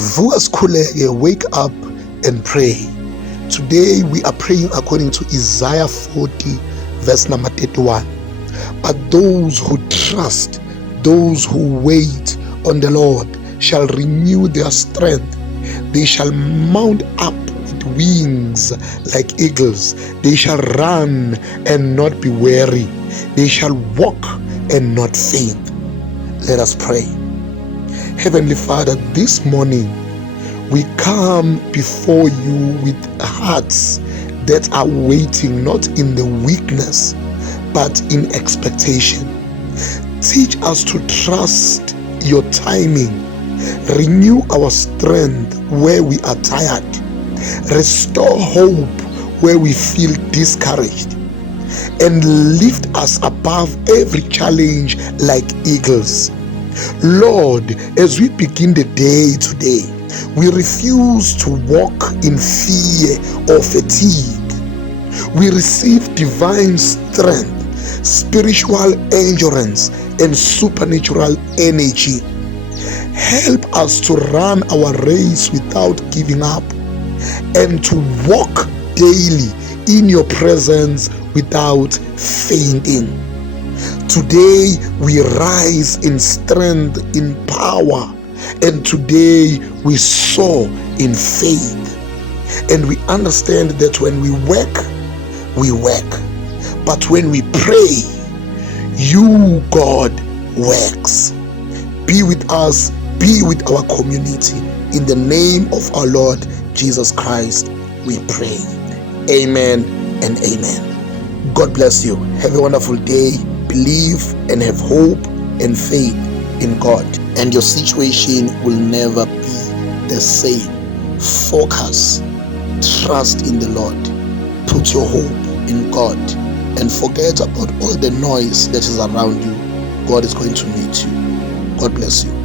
Vuka sikhuleke, wake up and pray. Today we are praying according to Isaiah 40 verse number 31. But those who trust, those who wait on the Lord shall renew their strength. They shall mount up with wings like eagles. They shall run and not be weary. They shall walk and not faint. Let us pray. Heavenly Father, this morning we come before you with hearts that are waiting, not in the weakness, but in expectation. Teach us to trust your timing. Renew our strength where we are tired. Restore hope where we feel discouraged. And lift us above every challenge like eagles. Lord, as we begin the day today, we refuse to walk in fear or fatigue. We receive divine strength, spiritual endurance, and supernatural energy. Help us to run our race without giving up and to walk daily in your presence without fainting. Today we rise in strength, in power, and today we soar in faith. And we understand that when we work, but when we pray, you, God, works. Be with us, be with our community. In the name of our Lord Jesus Christ, we pray. Amen and amen. God bless you. Have a wonderful day. Believe and have hope and faith in God, and your situation will never be the same. Focus, trust in the Lord, put your hope in God, and forget about all the noise that is around you. God is going to meet you. God bless you.